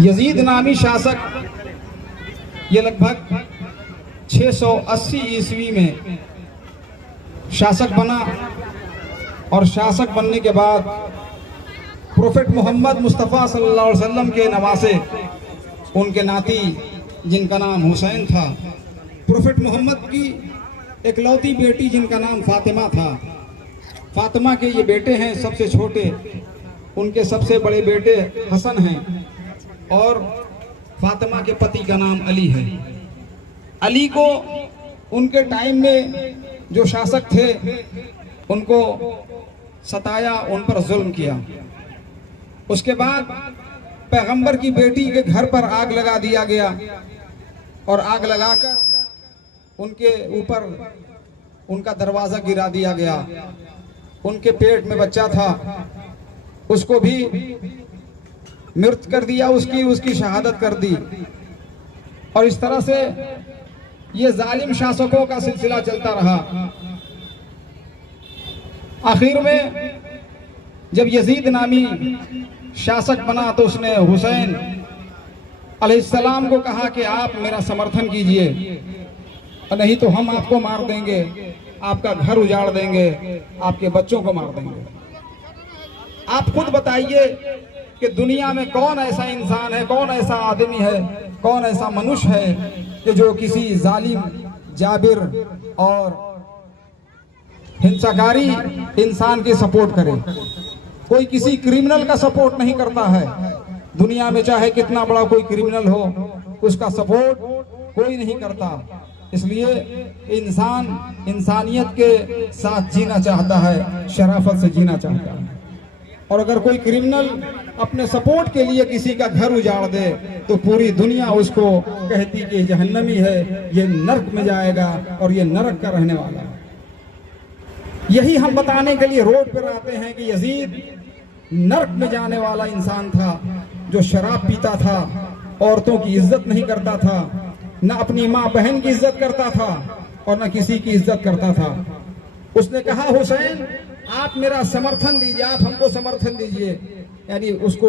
Yazid नामी शासक ये लगभग 680 ईस्वी में शासक बना और शासक बनने के बाद प्रोफेट मोहम्मद मुस्तफ़ा सल्लल्लाहु अलैहि वसल्लम के नवासे उनके नाती जिनका नाम हुसैन था, प्रोफेट मोहम्मद की इकलौती बेटी जिनका नाम फातिमा था। फातिमा के ये बेटे हैं सबसे छोटे, उनके सबसे बड़े बेटे हसन हैं और फातिमा के पति का नाम अली है। अली को उनके टाइम में जो शासक थे उनको सताया, उन पर जुल्म किया। उसके बाद पैगंबर की बेटी के घर पर आग लगा दिया गया और आग लगाकर उनके ऊपर उनका दरवाजा गिरा दिया गया। उनके पेट में बच्चा था, उसको भी मृत कर दिया, उसकी शहादत कर दी। और इस तरह से ये जालिम शासकों का सिलसिला चलता रहा। आखिर में जब यजीद नामी शासक बना तो उसने हुसैन अलैहिस्सलाम को कहा कि आप मेरा समर्थन कीजिए, नहीं तो हम आपको मार देंगे, आपका घर उजाड़ देंगे, आपके बच्चों को मार देंगे। आप खुद बताइए कि दुनिया में कौन ऐसा इंसान है, कौन ऐसा आदमी है, कौन ऐसा मनुष्य है कि जो किसी जालिम, जाबिर और हिंसाकारी इंसान की सपोर्ट करे। कोई किसी क्रिमिनल का सपोर्ट नहीं करता है दुनिया में, चाहे कितना बड़ा कोई क्रिमिनल हो, उसका सपोर्ट कोई नहीं करता। इसलिए इंसान इंसानियत के साथ जीना चाहता है, शराफत से जीना चाहता है। और अगर कोई क्रिमिनल अपने सपोर्ट के लिए किसी का घर उजाड़ दे तो पूरी दुनिया उसको कहती कि जहन्नमी है, ये नरक में जाएगा और ये नरक का रहने वाला है। यही हम बताने के लिए रोड पर आते हैं कि यजीद नरक में जाने वाला इंसान था, जो शराब पीता था, औरतों की इज्जत नहीं करता था, न अपनी माँ बहन की इज्जत करता था और न किसी की इज्जत करता था। उसने कहा हुसैन आप मेरा समर्थन दीजिए, आप हमको समर्थन दीजिए, यानी उसको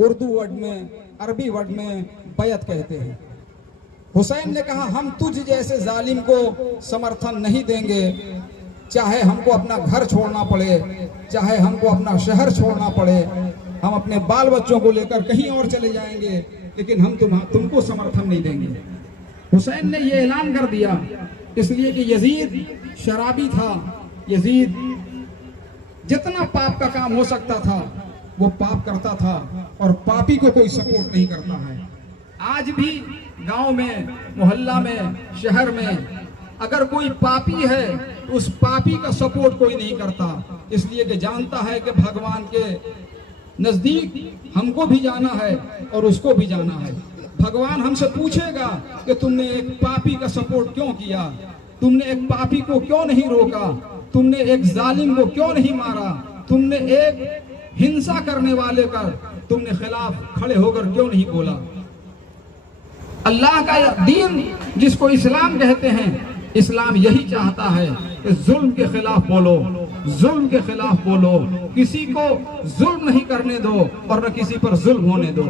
उर्दू वर्ड में, अरबी वर्ड में बैत कहते हैं। हुसैन ने कहा हम तुझ जैसे जालिम को समर्थन नहीं देंगे, चाहे हमको अपना घर छोड़ना पड़े, चाहे हमको अपना शहर छोड़ना पड़े, हम अपने बाल बच्चों को लेकर कहीं और चले जाएंगे, लेकिन हम तुमको समर्थन नहीं देंगे। हुसैन ने यह ऐलान कर दिया, इसलिए कि यजीद शराबी था। यजीद जितना पाप का काम हो सकता था वो पाप करता था और पापी को कोई सपोर्ट नहीं करता है। आज भी गांव में, मोहल्ला में, शहर में अगर कोई पापी है तो उस पापी का सपोर्ट कोई नहीं करता, इसलिए कि जानता है कि भगवान के नजदीक हमको भी जाना है और उसको भी जाना है। भगवान हमसे पूछेगा कि तुमने एक पापी का सपोर्ट क्यों किया, तुमने एक पापी को क्यों नहीं रोका, तुमने एक जालिम को क्यों नहीं मारा, तुमने एक हिंसा करने वाले का तुमने खिलाफ खड़े होकर क्यों नहीं बोला। अल्लाह का दीन जिसको इस्लाम कहते हैं, इस्लाम यही चाहता है कि जुल्म के खिलाफ बोलो, जुल्म के खिलाफ बोलो, किसी को जुल्म नहीं करने दो और न किसी पर जुल्म होने दो।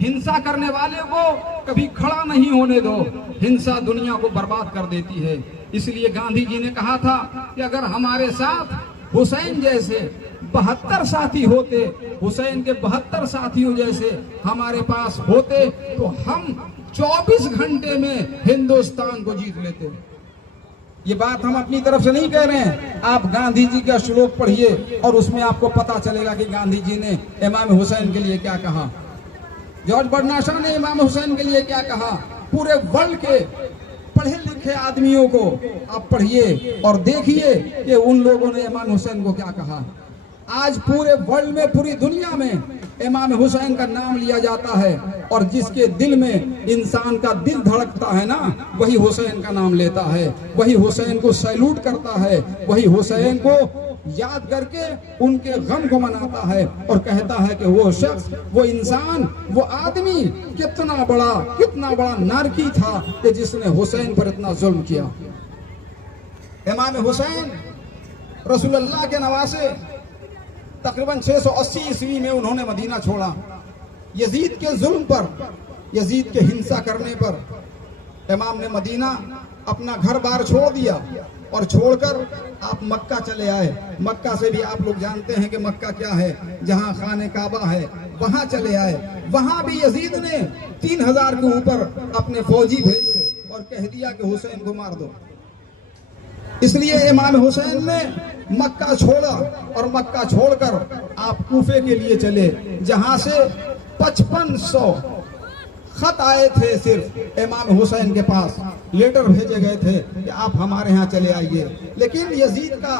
हिंसा करने वाले को कभी खड़ा नहीं होने दो, हिंसा दुनिया को बर्बाद कर देती है। इसलिए गांधी जी ने कहा था कि अगर हमारे साथ हुसैन जैसे 72 साथी होते, हुसैन के 72 साथियों जैसे हमारे पास होते तो हम 24 घंटे में हिंदुस्तान को जीत लेते। ये बात हम अपनी तरफ से नहीं कह रहे हैं, आप गांधी जी का श्लोक पढ़िए और उसमें आपको पता चलेगा कि गांधी जी ने इमाम हुसैन के लिए क्या कहा, जॉर्ज बर्नाशा ने इमाम हुसैन के लिए क्या कहा। पूरे वर्ल्ड के पढ़े लिखे आदमियों को आप पढ़िए और देखिए कि उन लोगों ने इमाम हुसैन को क्या कहा। आज पूरे वर्ल्ड में, पूरी दुनिया में इमाम हुसैन का नाम लिया जाता है और जिसके दिल में इंसान का दिल धड़कता है ना, वही हुसैन का नाम लेता है, वही हुसैन को सैल्यूट करता है, वही हुसैन को याद करके उनके गम को मनाता है और कहता है कि वो शख्स, वो इंसान, वो आदमी कितना बड़ा नारकी था कि जिसने हुसैन पर इतना जुल्म किया। इमाम हुसैन रसूलुल्लाह के नवासे तकरीबन 680 ईस्वी में उन्होंने मदीना छोड़ा यजीद के जुल्म पर, यजीद के हिंसा करने पर इमाम ने मदीना अपना घर बार छोड़ दिया और छोड़कर आप मक्का चले आए। मक्का से भी आप लोग जानते हैं कि मक्का क्या है, जहां खाने काबा है, वहां चले आए। वहां भी यजीद ने 3000 के ऊपर अपने फौजी भेजे और कह दिया कि हुसैन को मार दो। इसलिए इमाम हुसैन ने मक्का छोड़ा और मक्का छोड़कर आप कूफे के लिए चले, जहां से 5500 खत आए थे सिर्फ इमाम हुसैन के पास, लेटर भेजे गए थे कि आप हमारे यहाँ चले आइए। लेकिन यजीद का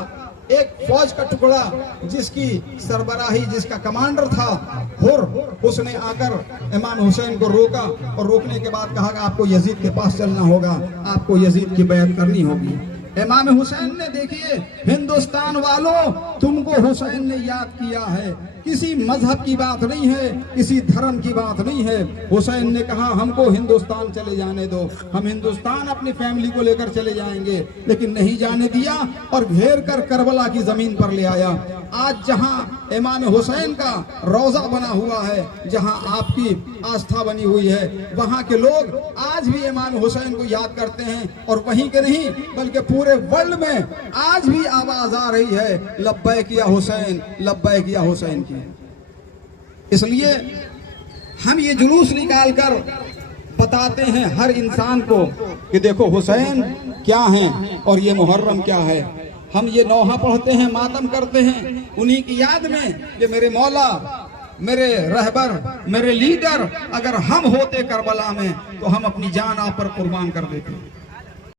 एक फौज का टुकड़ा जिसकी सरबराही, जिसका कमांडर था हुर, उसने आकर इमाम हुसैन को रोका और रोकने के बाद कहा कि आपको यजीद के पास चलना होगा, आपको यजीद की बैत करनी होगी। इमाम हुसैन ने, देखिए हिंदुस्तान वालों, तुमको हुसैन ने याद किया है, किसी मजहब की बात नहीं है, किसी धर्म की बात नहीं है। हुसैन ने कहा हमको हिंदुस्तान चले जाने दो, हम हिंदुस्तान अपनी फैमिली को लेकर चले जाएंगे, लेकिन नहीं जाने दिया और घेर कर करबला की जमीन पर ले आया। आज जहां इमाम हुसैन का रोजा बना हुआ है, जहां आपकी आस्था बनी हुई है, वहां के लोग आज भी इमाम हुसैन को याद करते हैं। और वहीं के नहीं बल्कि पूरे वर्ल्ड में आज भी आवाज आ रही है, लब्बैक या हुसैन, लब्बैक या हुसैन की। इसलिए हम ये जुलूस निकाल कर बताते हैं हर इंसान को कि देखो हुसैन क्या है और ये मुहर्रम क्या है। हम ये नौहा पढ़ते हैं, मातम करते हैं उन्हीं की याद में कि मेरे मौला, मेरे रहबर, मेरे लीडर, अगर हम होते करबला में तो हम अपनी जान आप पर कुर्बान कर देते।